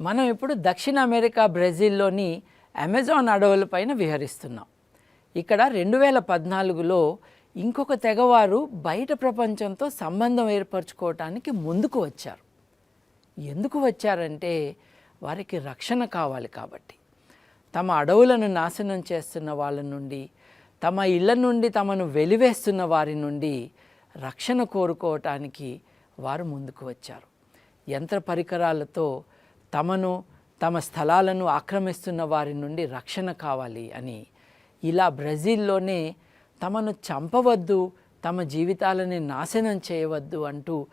మనం ఇప్పుడు దక్షిణ అమెరికా బ్రెజిల్లోని అమెజాన్ అడవులపైన విహరిస్తున్నాం. ఇక్కడ రెండు వేల పద్నాలుగులో ఇంకొక తెగవారు బయట ప్రపంచంతో సంబంధం ఏర్పరచుకోవటానికి ముందుకు వచ్చారు. ఎందుకు వచ్చారంటే వారికి రక్షణ కావాలి కాబట్టి. తమ అడవులను నాశనం చేస్తున్న వాళ్ళ నుండి తమ ఇళ్ళ నుండి తమను వెలివేస్తున్న వారి నుండి రక్షణ కోరుకోవటానికి వారు ముందుకు వచ్చారు. యంత్ర పరికరాలతో తమను తమ స్థలాలను ఆక్రమిస్తున్న వారి నుండి రక్షణ కావాలి అని ఇలా బ్రెజిల్లోనే తమను చంపవద్దు తమ జీవితాలని నాశనం చేయవద్దు అంటూ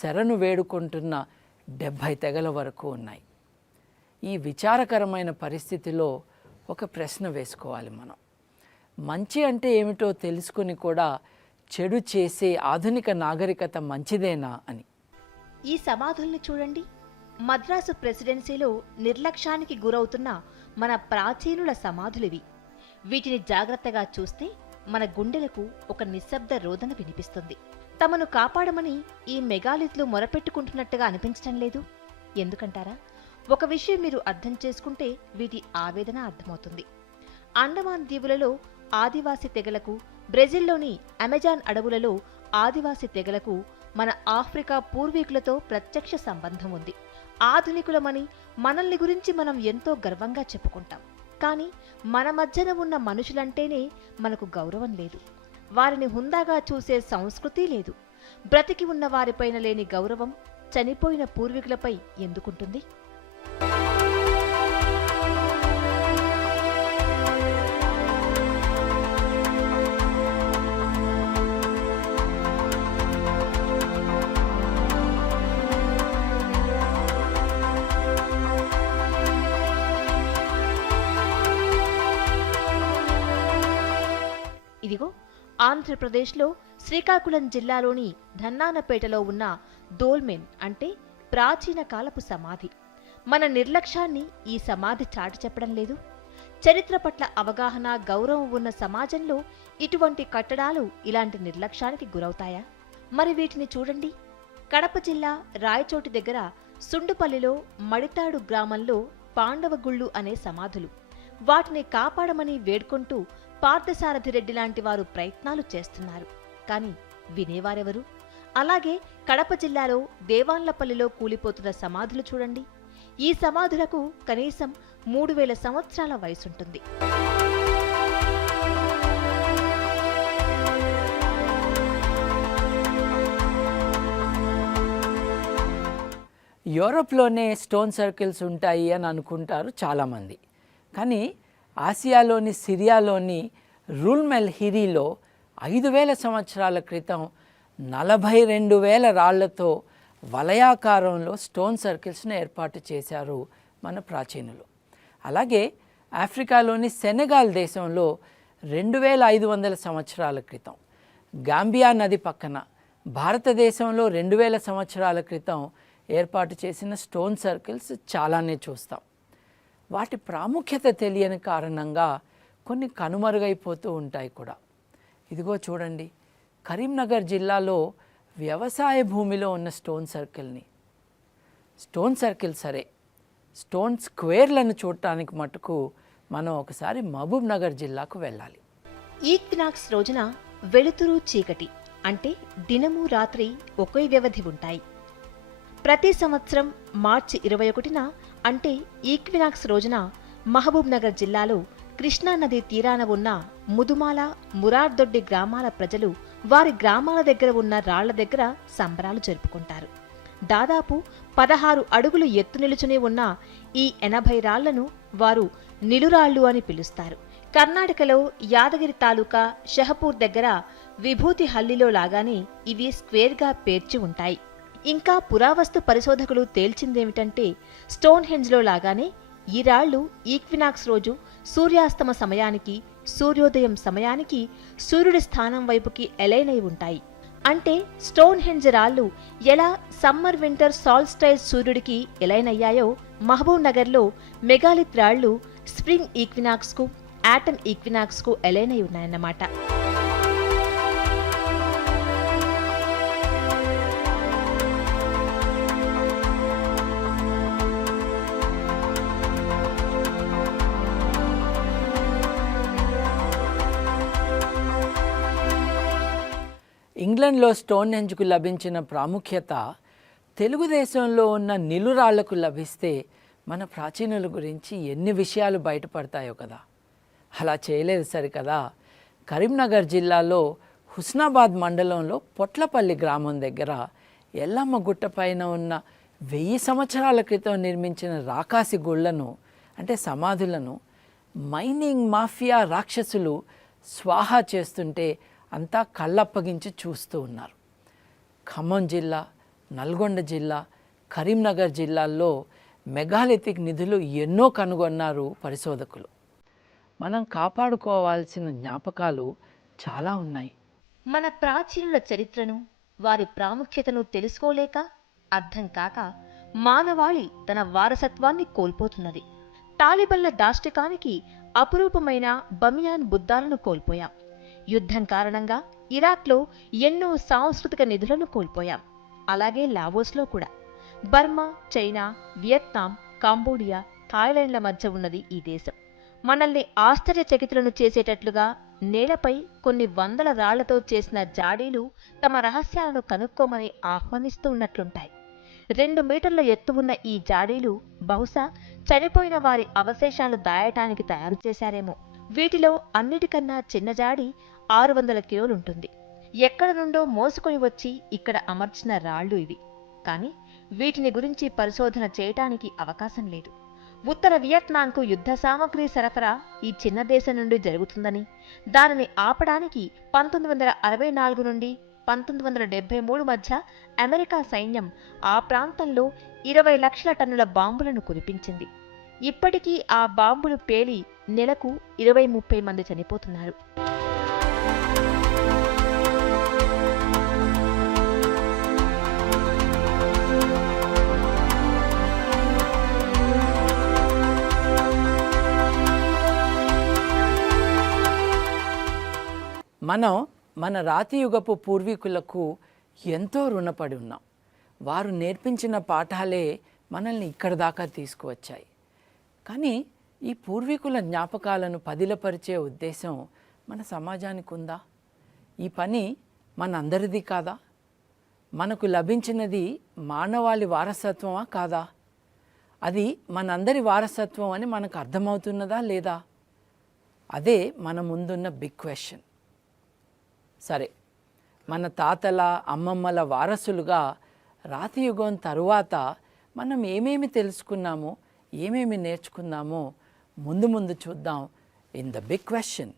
శరణు వేడుకుంటున్న డెబ్భై తెగల వరకు ఉన్నాయి. ఈ విచారకరమైన పరిస్థితిలో ఒక ప్రశ్న వేసుకోవాలి మనం. మంచి అంటే ఏమిటో తెలుసుకుని కూడా చెడు చేసే ఆధునిక నాగరికత మంచిదేనా అని. ఈ సమాధుల్ని చూడండి. మద్రాసు ప్రెసిడెన్సీలో నిర్లక్ష్యానికి గురవుతున్న మన ప్రాచీనుల సమాధులివి. వీటిని జాగ్రత్తగా చూస్తే మన గుండెలకు ఒక నిశ్శబ్ద రోదన వినిపిస్తుంది. తమను కాపాడమని ఈ మెగాలిత్లు మొరపెట్టుకుంటున్నట్టుగా అనిపించటం లేదు. ఎందుకంటారా? ఒక విషయం మీరు అర్థం చేసుకుంటే వీటి ఆవేదన అర్థమవుతుంది. అండమాన్ దీవులలో ఆదివాసి తెగలకు బ్రెజిల్లోని అమెజాన్ అడవులలో ఆదివాసి తెగలకు మన ఆఫ్రికా పూర్వీకులతో ప్రత్యక్ష సంబంధం ఉంది. ఆధునికులమని మనల్ని గురించి మనం ఎంతో గర్వంగా చెప్పుకుంటాం. కానీ మన మధ్యన ఉన్న మనుషులంటేనే మనకు గౌరవం లేదు. వారిని హుందాగా చూసే సంస్కృతి లేదు. బ్రతికి ఉన్న వారిపైన లేని గౌరవం చనిపోయిన పూర్వీకులపై ఎందుకుంటుంది? ఆంధ్రప్రదేశ్లో శ్రీకాకుళం జిల్లాలోని ధన్నానపేటలో ఉన్న దోల్మెన్ అంటే ప్రాచీన కాలపు సమాధి. మన నిర్లక్ష్యాన్ని ఈ సమాధి చాటి చెప్పడం లేదు. చరిత్ర పట్ల అవగాహన గౌరవం ఉన్న సమాజంలో ఇటువంటి కట్టడాలు ఇలాంటి నిర్లక్ష్యానికి గురవుతాయా? మరి వీటిని చూడండి. కడప జిల్లా రాయచోటి దగ్గర సుండుపల్లిలో మడితాడు గ్రామంలో పాండవగుళ్ళు అనే సమాధులు. వాటిని కాపాడమని వేడుకుంటూ పార్థసారథి రెడ్డి లాంటి వారు ప్రయత్నాలు చేస్తున్నారు. కానీ వినేవారెవరు? అలాగే కడప జిల్లాలో దేవాన్లపల్లిలో కూలిపోతున్న సమాధులు చూడండి. ఈ సమాధులకు కనీసం మూడు వేల సంవత్సరాల వయసుంటుంది. యూరోప్లోనే స్టోన్ సర్కిల్స్ ఉంటాయి అని అనుకుంటారు చాలామంది. కానీ ఆసియాలోని సిరియాలోని రూల్మెల్ హిరీలో ఐదు వేల సంవత్సరాల క్రితం నలభై రెండు వేల రాళ్ళతో వలయాకారంలో స్టోన్ సర్కిల్స్ను ఏర్పాటు చేశారు మన ప్రాచీనులు. అలాగే ఆఫ్రికాలోని సెనెగాల్ దేశంలో రెండు వేల ఐదు వందల సంవత్సరాల క్రితం గాంబియా నది పక్కన భారతదేశంలో రెండు వేల సంవత్సరాల క్రితం ఏర్పాటు చేసిన స్టోన్ సర్కిల్స్ చాలానే చూస్తాం. వాటి ప్రాముఖ్యత తెలియని కారణంగా కొన్ని కనుమరుగైపోతూ ఉంటాయి కూడా. ఇదిగో చూడండి కరీంనగర్ జిల్లాలో వ్యవసాయ భూమిలో ఉన్న స్టోన్ సర్కిల్ని. స్టోన్ సర్కిల్ సరే స్టోన్ స్క్వేర్లను చూడటానికి మటుకు మనం ఒకసారి మహబూబ్ నగర్ జిల్లాకు వెళ్ళాలి. ఈక్వినాక్స్ రోజున వెలుతురు చీకటి అంటే దినము రాత్రి ఒకే వ్యవధి ఉంటాయి. ప్రతి సంవత్సరం మార్చి ఇరవై ఒకటిన అంటే ఈక్వినాక్స్ రోజున మహబూబ్నగర్ జిల్లాలో కృష్ణా నది తీరాన ఉన్న ముదుమాల మురార్దొడ్డి గ్రామాల ప్రజలు వారి గ్రామాల దగ్గర ఉన్న రాళ్ళ దగ్గర సంబరాలు జరుపుకుంటారు. దాదాపు పదహారు అడుగులు ఎత్తు నిలుచుని ఉన్న ఈ ఎనభై రాళ్ళను వారు నిలురాళ్ళు అని పిలుస్తారు. కర్ణాటకలో యాదగిరి తాలూకా షహపూర్ దగ్గర విభూతి హల్లిలో లాగానే ఇవి స్క్వేర్గా పేర్చి ఉంటాయి. ఇంకా పురావస్తు పరిశోధకులు తేల్చిందేమిటంటే స్టోన్హెంజ్లో లాగానే ఈ రాళ్ళు ఈక్వినాక్స్ రోజు సూర్యాస్తమ సమయానికి సూర్యోదయం సమయానికి సూర్యుడి స్థానం వైపుకి ఎలైనై ఉంటాయి. అంటే స్టోన్హెంజ్ రాళ్ళు ఎలా సమ్మర్ వింటర్ సాల్స్టైజ్ సూర్యుడికి ఎలైనయ్యాయో మహబూబ్ నగర్లో మెగాలిత్ రాళ్ళు స్ప్రింగ్ ఈక్వినాక్స్కు ఆటమ్ ఈక్వినాక్స్కు ఎలైనై ఉన్నాయన్నమాట. ఇంగ్లండ్లో స్టోన్ హెంజ్కు లభించిన ప్రాముఖ్యత తెలుగుదేశంలో ఉన్న నిలురాళ్ళకు లభిస్తే మన ప్రాచీనుల గురించి ఎన్ని విషయాలు బయటపడతాయో కదా. అలా చేయలేదు సరికదా. కరీంనగర్ జిల్లాలో హుస్నాబాద్ మండలంలో పొట్లపల్లి గ్రామం దగ్గర ఎల్లమ్మ గుట్ట పైన ఉన్న వెయ్యి సంవత్సరాల క్రితం నిర్మించిన రాకాసి గుళ్ళను అంటే సమాధులను మైనింగ్ మాఫియా రాక్షసులు స్వాహా చేస్తుంటే అంతా కళ్ళప్పగించి చూస్తూ ఉన్నారు. ఖమ్మం జిల్లా నల్గొండ జిల్లా కరీంనగర్ జిల్లాల్లో మెగాలిథిక్ నిధులు ఎన్నో కనుగొన్నారు పరిశోధకులు. మనం కాపాడుకోవాల్సిన జ్ఞాపకాలు చాలా ఉన్నాయి. మన ప్రాచీనుల చరిత్రను వారి ప్రాముఖ్యతను తెలుసుకోలేక అర్థం కాక మానవాళి తన వారసత్వాన్ని కోల్పోతున్నది. తాలిబన్ల దాష్టికానికి అపురూపమైన బమియాన్ బుద్ధాలను కోల్పోయాం. యుద్ధం కారణంగా ఇరాక్లో ఎన్నో సాంస్కృతిక నిధులను కోల్పోయాం. అలాగే లావోస్లో కూడా. బర్మా చైనా వియత్నాం కాంబోడియా థాయిలాండ్ల మధ్య ఉన్నది ఈ దేశం. మనల్ని ఆశ్చర్యచకితులను చేసేటట్లుగా నేలపై కొన్ని వందల రాళ్ళతో చేసిన జాడీలు తమ రహస్యాలను కనుక్కోమని ఆహ్వానిస్తూ ఉన్నట్లుంటాయి. రెండు మీటర్ల ఎత్తు ఉన్న ఈ జాడీలు బహుశా చనిపోయిన వారి అవశేషాలు దాయటానికి తయారు చేశారేమో. వీటిలో అన్నిటికన్నా చిన్నజాడి ఆరు వందల కిలోలుంటుంది. ఎక్కడ నుండో మోసుకొని వచ్చి ఇక్కడ అమర్చిన రాళ్ళు ఇవి. కానీ వీటిని గురించి పరిశోధన చేయటానికి అవకాశం లేదు. ఉత్తర వియత్నాంకు యుద్ధ సామగ్రి సరఫరా ఈ చిన్న దేశం నుండి జరుగుతుందని దానిని ఆపడానికి పంతొమ్మిది వందల అరవై నాలుగు నుండి పంతొమ్మిది వందల డెబ్బై మూడు మధ్య అమెరికా సైన్యం ఆ ప్రాంతంలో ఇరవై లక్షల టన్నుల బాంబులను కురిపించింది. ఇప్పటికీ ఆ బాంబులు పేలి నెలకు ఇరవై ముప్పై మంది చనిపోతున్నారు. మనం మన రాతియుగపు పూర్వీకులకు ఎంతో రుణపడి ఉన్నాం. వారు నేర్పించిన పాఠాలే మనల్ని ఇక్కడ దాకా తీసుకువచ్చాయి. కానీ ఈ పూర్వీకుల జ్ఞాపకాలను పదిలపరిచే ఉద్దేశం మన సమాజానికి ఉందా ఈ పని మనందరిది కాదా? మనకు లభించినది మానవాళి వారసత్వమా కాదా? అది మనందరి వారసత్వం అని మనకు అర్థమవుతున్నదా లేదా? అదే మన ముందున్న బిగ్ క్వశ్చన్ సరే మన తాతల అమ్మమ్మల వారసులుగా రాతియుగం తరువాత మనం ఏమేమి తెలుసుకున్నామో ఏమేమి నేర్చుకున్నామో ముందు ముందు చూద్దాం. In the big question